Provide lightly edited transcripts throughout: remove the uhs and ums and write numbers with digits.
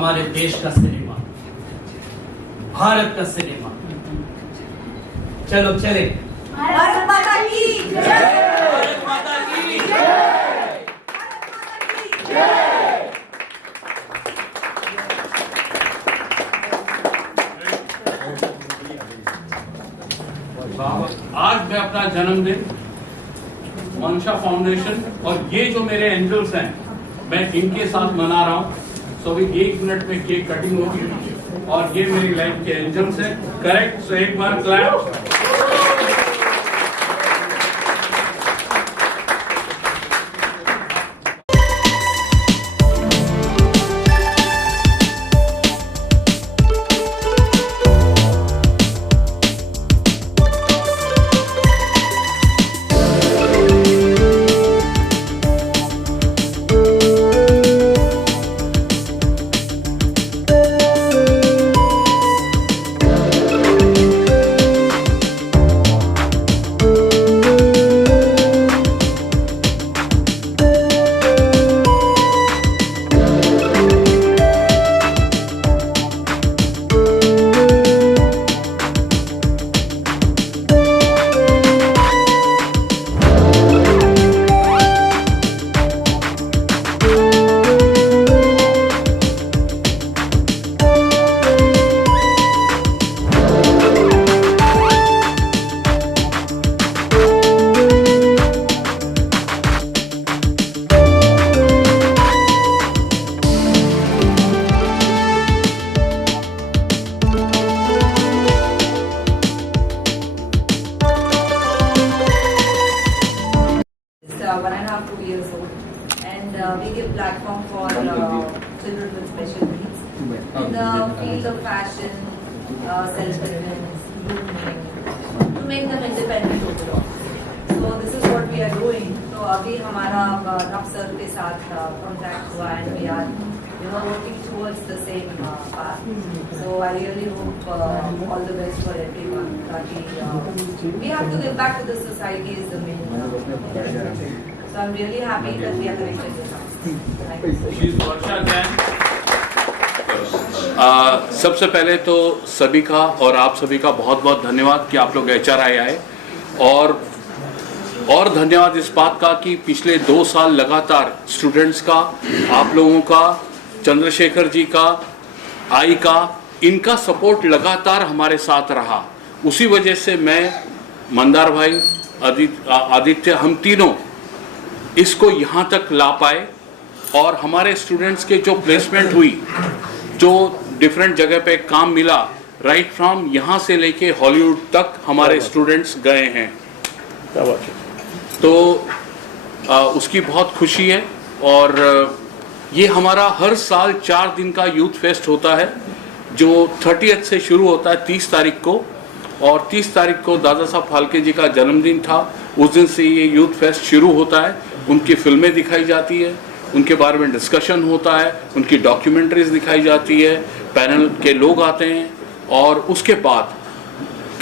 हमारे देश का सिनेमा, भारत का सिनेमा। चलो चले। भारत माता की जय। भारत माता की जय। भारत माता की जय। आज मैं अपना जन्मदिन मंशा फाउंडेशन और ये जो मेरे एंजल्स हैं मैं इनके साथ मना रहा हूँ। सो अभी 1 मिनट में केक कटिंग होगी और ये मेरी लाइफ के एंजल्स हैं। करेक्ट? सो एक बार clap. Two years old, and we give platform for children with special needs in the field of fashion, self-defense, grooming, to make them independent overall. So this is what we are doing. So अभी हमारा अफसर के साथ contact हुआ and we are working towards the same path. So I really hope all the best for everyone. We have to give back to the society is the main. So I'm really happy that we are connected with us. Thank you. She's Varsha Jain. सबसे पहले तो सभी का और आप सभी का बहुत बहुत धन्यवाद कि आप लोग HRI आए और धन्यवाद इस बात का कि पिछले 2 साल लगातार स्टूडेंट्स का, आप लोगों का, चंद्रशेखर जी का, आई का, इनका सपोर्ट लगातार हमारे साथ रहा। उसी वजह से मैं, मंदार भाई, आदित्य, हम तीनों इसको यहाँ तक ला पाए और हमारे स्टूडेंट्स के जो प्लेसमेंट हुई, जो डिफरेंट जगह पे काम मिला, राइट फ्रॉम यहाँ से लेके हॉलीवुड तक हमारे स्टूडेंट्स गए हैं। क्या बात है। तो उसकी बहुत खुशी है और ये हमारा हर साल 4 दिन का यूथ फेस्ट होता है जो 30th से शुरू होता है 30 तारीख को, और 30 तारीख को दादा साहब फाल्के जी का जन्मदिन था। उस दिन से ये यूथ फेस्ट शुरू होता है। उनकी फिल्में दिखाई जाती है, उनके बारे में डिस्कशन होता है, उनकी डॉक्यूमेंट्रीज दिखाई जाती है, पैनल के लोग आते हैं और उसके बाद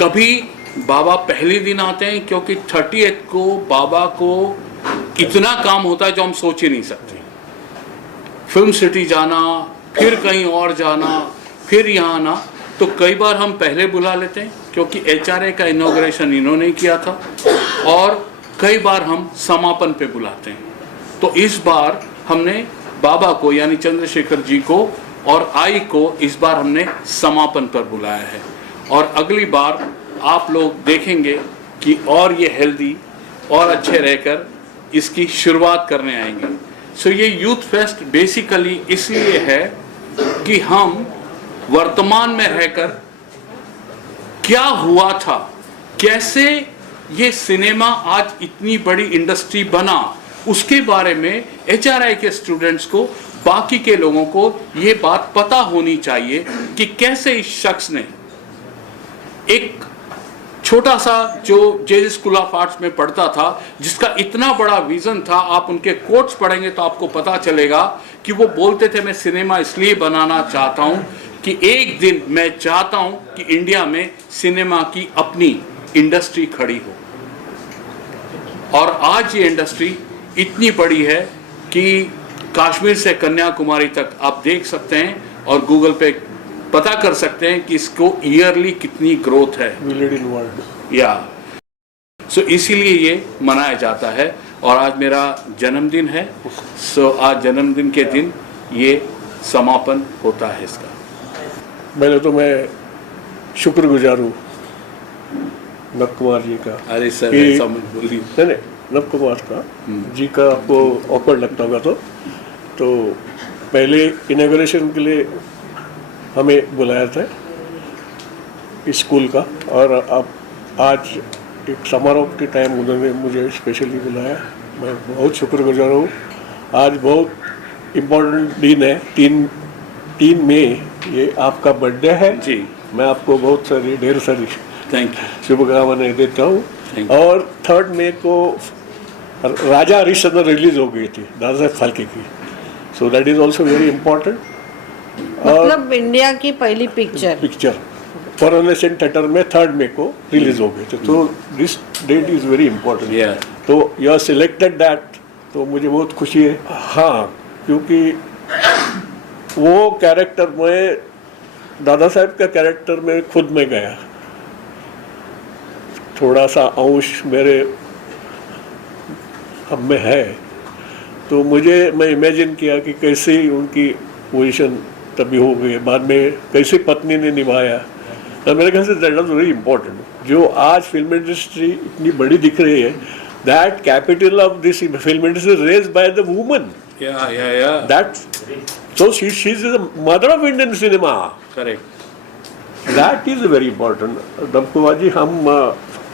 कभी बाबा पहले दिन आते हैं क्योंकि 30th को बाबा को इतना काम होता है जो हम सोच ही नहीं सकते। फिल्म सिटी जाना, फिर कहीं और जाना, फिर यहाँ आना, तो कई बार हम पहले बुला लेते हैं क्योंकि HRA का इनॉग्रेशन इन्होंने किया था, और कई बार हम समापन पे बुलाते हैं। तो इस बार हमने बाबा को यानी चंद्रशेखर जी को और आई को इस बार हमने समापन पर बुलाया है, और अगली बार आप लोग देखेंगे कि और ये हेल्दी और अच्छे रहकर इसकी शुरुआत करने आएंगे। सो ये यूथ फेस्ट बेसिकली इसलिए है कि हम वर्तमान में रहकर क्या हुआ था, कैसे ये सिनेमा आज इतनी बड़ी इंडस्ट्री बना, उसके बारे में HRI के स्टूडेंट्स को, बाकी के लोगों को ये बात पता होनी चाहिए कि कैसे इस शख्स ने एक छोटा सा जो जे स्कूल ऑफ आर्ट्स में पढ़ता था, जिसका इतना बड़ा विजन था। आप उनके कोट्स पढ़ेंगे तो आपको पता चलेगा कि वो बोलते थे मैं सिनेमा इसलिए बनाना चाहता हूं कि एक दिन मैं चाहता हूं कि इंडिया में सिनेमा की अपनी इंडस्ट्री खड़ी हो। और आज ये इंडस्ट्री इतनी बड़ी है कि कश्मीर से कन्याकुमारी तक आप देख सकते हैं, और गूगल पे पता कर सकते हैं कि इसको ईयरली कितनी ग्रोथ है या सो इसीलिए ये मनाया जाता है। और आज मेरा जन्मदिन है, सो आज जन्मदिन के दिन ये समापन होता है इसका। पहले तो मैं शुक्रगुजार हूँ नव कुमार जी का। अरे सर कि- ऐसा मत बोलिए। नहीं नव कुमार का जी का आपको ऑकवर्ड लगता होगा तो पहले इनॉग्रेशन के लिए हमें बुलाया था स्कूल का, और अब आज एक समारोह के टाइम उन्होंने मुझे स्पेशली बुलाया। मैं बहुत शुक्रगुजार हूँ। आज बहुत इम्पोर्टेंट दिन है, 3 मई ये आपका बर्थडे है जी। मैं आपको बहुत सारी ढेर सारी थैंक यू। शुभकामनाएं देता हूँ। Thank और 3 मई को राजा हरिश्चंद्र रिलीज हो गई थी दादा साहब फाल्के की, so that is also very important. मतलब इंडिया की पहली पिक्चर कोरोनेशन थिएटर में 3 मई को रिलीज हो गई थी, तो this date is very important. Yeah. तो यू आर सिलेक्टेड दैट, तो मुझे बहुत खुशी है। हाँ, क्योंकि वो कैरेक्टर में दादा साहब का कैरेक्टर में खुद में गया, थोड़ा सा अंश मेरे हम में है, तो मैं इमेजिन किया कि कैसे उनकी पोजीशन तभी हो गई, बाद में कैसे पत्नी ने निभाया। तो मेरे ख्याल say that was very important. जो आज फिल्म इंडस्ट्री इतनी बड़ी दिख रही है, that capital of this film industry raised by the woman, या that so she is the mother of Indian cinema. Correct. That is very important. Damkumar ji, हम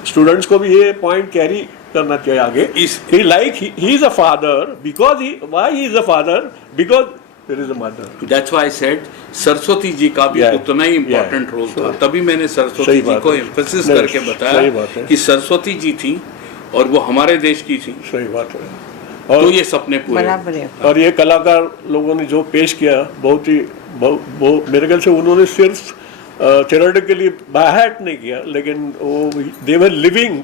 students को भी ये पॉइंट कैरी करना चाहिए आगे। He is a father because why he is a father, because there is a mother. That's why I said Saraswati ji का भी Yeah. उतना ही इम्पोर्टेंट रोल था। तभी मैंने सरस्वती सही जी बात को है। एम्फेसिस नहीं, करके सही बताया बात है। कि सरस्वती जी थी और वो हमारे देश की थी, सही बात है। तो और ये सपने पूरे। बराबर है। और ये कलाकार लोगों ने जो पेश किया, बहुत ही बहुत मेरे ख्याल से उन्होंने सिर्फ थ्योरेटिकली बाय हार्ट नहीं किया, लेकिन वो they were living.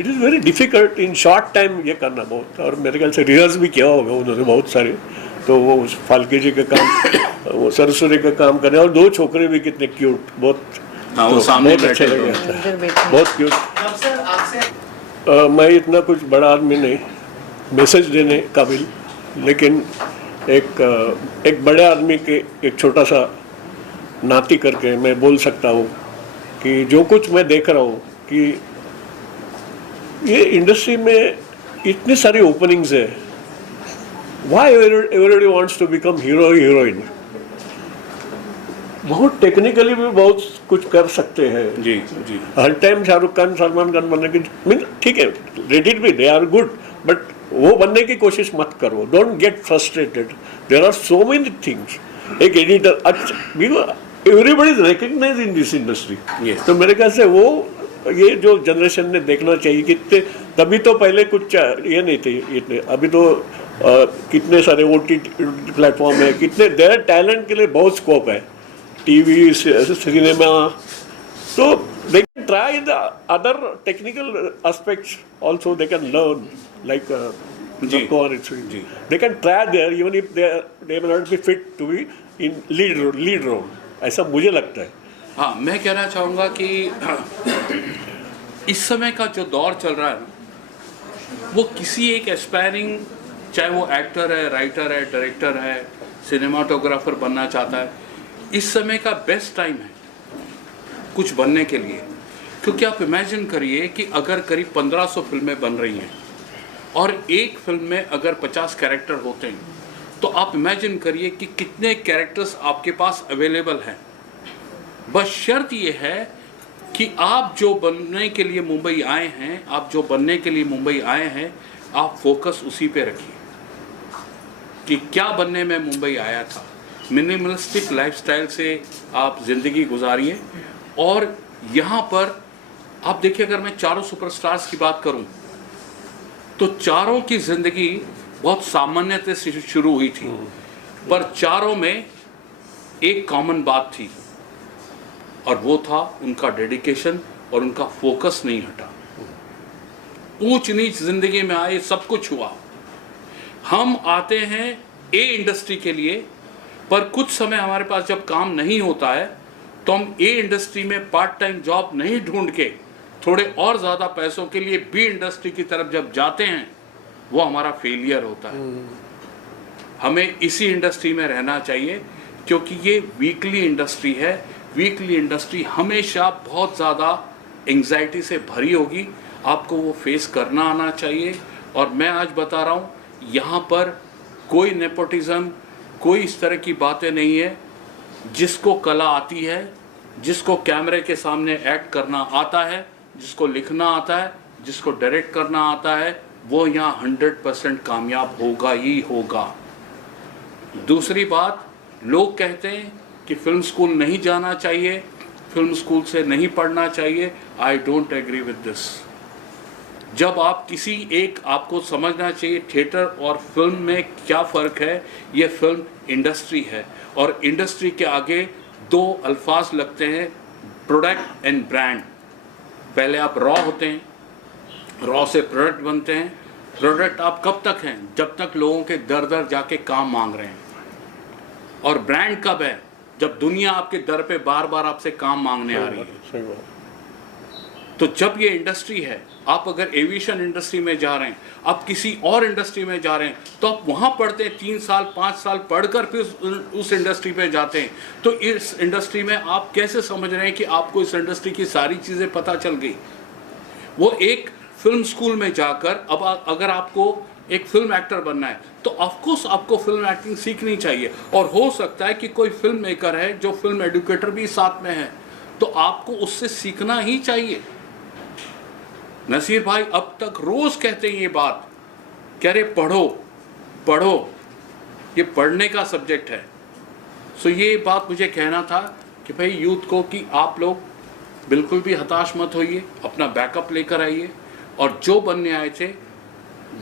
It is very difficult in short time ये करना बहुत, और मेरे ख्याल से रिहर्स भी किया होगा उन्होंने बहुत सारे। तो वो फाल्के जी का काम, वो सरस्वती का काम करने, और 2 छोकरे भी कितने क्यूट, बहुत हाँ, वो तो सामने बहुत अच्छे बैठे लगे, अंदर बैठे बहुत क्यूट। सर आपसे मैं इतना कुछ बड़ा आदमी नहीं, मैसेज देने काबिल, लेकिन एक बड़े आदमी के एक छोटा सा नाती करके मैं बोल सकता हूँ कि जो कुछ मैं देख रहा हूँ कि ये इंडस्ट्री में इतनी सारी ओपनिंग्स है। Why everybody wants to become hero heroine. बहुत टेक्निकली भी बहुत कुछ कर सकते हैं। जी जी। हर टाइम शाहरुख खान सलमान खान बनने की मीन ठीक है, let it be, they are good, but वो बनने की कोशिश मत करो। Don't get frustrated, there are so many things. एक एडिटर अच्छा, everybody is recognise in this industry. Yes. तो मेरे ख्याल से वो ये जो जनरेशन ने देखना चाहिए कि तभी तो पहले कुछ ये नहीं थे इतने, अभी तो कितने सारे OTT प्लेटफॉर्म है, कितने देयर टैलेंट के लिए बहुत स्कोप है, टीवी सिनेमा। तो they can try the other technical aspects also, they can learn, like जी, जी. They can try there even if they may not be fit to be in lead role. ऐसा मुझे लगता है। हाँ, मैं कहना चाहूँगा कि इस समय का जो दौर चल रहा है ना, वो किसी एक एस्पायरिंग, चाहे वो एक्टर है, राइटर है, डायरेक्टर है, सिनेमाटोग्राफर बनना चाहता है, इस समय का बेस्ट टाइम है कुछ बनने के लिए। क्योंकि आप इमेजिन करिए कि अगर करीब 1500 फिल्में बन रही हैं और एक फिल्म में अगर 50 कैरेक्टर होते हैं, तो आप इमेजिन करिए कि कितने कैरेक्टर्स आपके पास अवेलेबल हैं। बस शर्त ये है कि आप जो बनने के लिए मुंबई आए हैं, आप जो बनने के लिए मुंबई आए हैं, आप फोकस उसी पे रखिए कि क्या बनने में मुंबई आया था। मिनिमलिस्टिक लाइफस्टाइल से आप ज़िंदगी गुजारिए। और यहाँ पर आप देखिए, अगर मैं चारों सुपरस्टार्स की बात करूँ तो चारों की ज़िंदगी बहुत सामान्यता से शुरू हुई थी, पर चारों में एक कॉमन बात थी, और वो था उनका डेडिकेशन और उनका फोकस नहीं हटा। ऊंच नीच जिंदगी में आए, सब कुछ हुआ। हम आते हैं ए इंडस्ट्री के लिए, पर कुछ समय हमारे पास जब काम नहीं होता है तो हम ए इंडस्ट्री में पार्ट टाइम जॉब नहीं ढूंढ के थोड़े और ज़्यादा पैसों के लिए बी इंडस्ट्री की तरफ जब जाते हैं, वो हमारा फेलियर होता है। हमें इसी इंडस्ट्री में रहना चाहिए क्योंकि ये वीकली इंडस्ट्री है। वीकली इंडस्ट्री हमेशा बहुत ज़्यादा एंग्जाइटी से भरी होगी, आपको वो फेस करना आना चाहिए। और मैं आज बता रहा हूँ, यहाँ पर कोई नेपोटिज्म, कोई इस तरह की बातें नहीं है। जिसको कला आती है, जिसको कैमरे के सामने एक्ट करना आता है, जिसको लिखना आता है, जिसको डायरेक्ट करना आता है, वो यहाँ 100% कामयाब होगा ही होगा। दूसरी बात, लोग कहते हैं कि फिल्म स्कूल नहीं जाना चाहिए, फिल्म स्कूल से नहीं पढ़ना चाहिए। I don't agree with this. जब आप किसी एक, आपको समझना चाहिए थिएटर और फिल्म में क्या फ़र्क है। ये फिल्म इंडस्ट्री है और इंडस्ट्री के आगे दो अल्फाज लगते हैं, प्रोडक्ट एंड ब्रांड। पहले आप रॉ होते हैं, रॉ से प्रोडक्ट बनते हैं। प्रोडक्ट आप कब तक हैं? जब तक लोगों के दर दर जाके काम मांग रहे हैं। और ब्रांड कब है? जब दुनिया आपके दर पे बार बार आपसे काम मांगने आ रही है। सही बात। तो जब ये इंडस्ट्री है, आप अगर एविएशन इंडस्ट्री में जा रहे हैं, आप किसी और इंडस्ट्री में जा रहे हैं, तो आप वहाँ पढ़ते हैं 3 साल 5 साल पढ़कर फिर उस इंडस्ट्री पे जाते हैं। तो इस इंडस्ट्री में आप कैसे समझ रहे हैं कि आपको इस इंडस्ट्री की सारी चीज़ें पता चल गई? वो एक फिल्म स्कूल में जाकर, अब अगर आपको एक फिल्म एक्टर बनना है तो ऑफकोर्स आपको फिल्म एक्टिंग सीखनी चाहिए। और हो सकता है कि कोई फिल्म मेकर है जो फिल्म एडुकेटर भी साथ में है, तो आपको उससे सीखना ही चाहिए। नसीर भाई अब तक रोज कहते हैं ये बात, कह रहे पढ़ो पढ़ो, ये पढ़ने का सब्जेक्ट है। सो ये बात मुझे कहना था कि भाई यूथ को कि आप लोग बिल्कुल भी हताश मत होइए, अपना बैकअप लेकर आइए और जो बनने आए थे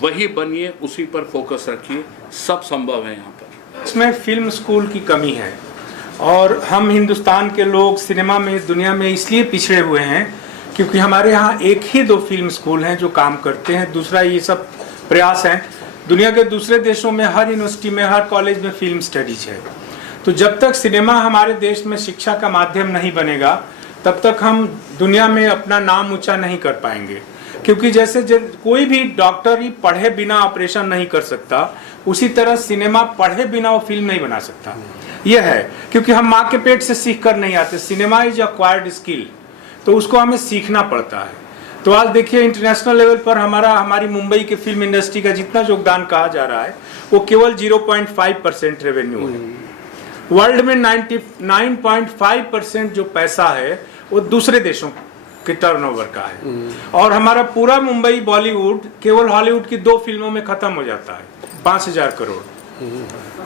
वही बनिए, उसी पर फोकस रखिए। सब संभव है यहाँ पर। इसमें फिल्म स्कूल की कमी है और हम हिंदुस्तान के लोग सिनेमा में, दुनिया में इसलिए पिछड़े हुए हैं क्योंकि हमारे यहाँ एक ही 2 फिल्म स्कूल हैं जो काम करते हैं। दूसरा ये सब प्रयास है, दुनिया के दूसरे देशों में हर यूनिवर्सिटी में, हर कॉलेज में फिल्म स्टडीज है। तो जब तक सिनेमा हमारे देश में शिक्षा का माध्यम नहीं बनेगा, तब तक हम दुनिया में अपना नाम ऊंचा नहीं कर पाएंगे। क्योंकि जैसे कोई भी डॉक्टर ही पढ़े बिना ऑपरेशन नहीं कर सकता, उसी तरह सिनेमा पढ़े बिना वो फिल्म नहीं बना सकता। यह है क्योंकि हम माँ के पेट से सीख कर नहीं आते। सिनेमा इज अक्वायर्ड स्किल, तो उसको हमें सीखना पड़ता है। तो आज देखिए इंटरनेशनल लेवल पर हमारी मुंबई की फिल्म इंडस्ट्री का जितना योगदान कहा जा रहा है वो केवल 0.5% रेवेन्यू है। वर्ल्ड में 99.5% जो पैसा है वो दूसरे देशों के टर्नओवर का है। और हमारा पूरा मुंबई बॉलीवुड केवल हॉलीवुड की 2 फिल्मों में खत्म हो जाता है, 5,000 करोड़।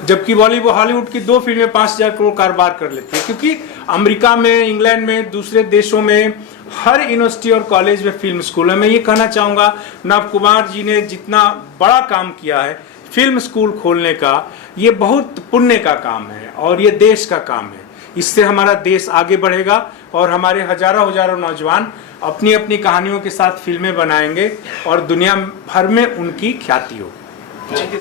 जबकि बॉलीवुड हॉलीवुड की 2 फिल्में 5,000 करोड़ कारोबार कर लेती है। क्योंकि अमेरिका में, इंग्लैंड में, दूसरे देशों में हर यूनिवर्सिटी और कॉलेज में फिल्म स्कूल है। मैं ये कहना चाहूँगा, नव कुमार जी ने जितना बड़ा काम किया है फिल्म स्कूल खोलने का, ये बहुत पुण्य का काम है और ये देश का काम है। इससे हमारा देश आगे बढ़ेगा और हमारे हजारों नौजवान अपनी अपनी कहानियों के साथ फिल्में बनाएंगे और दुनिया भर में उनकी ख्याति होगी।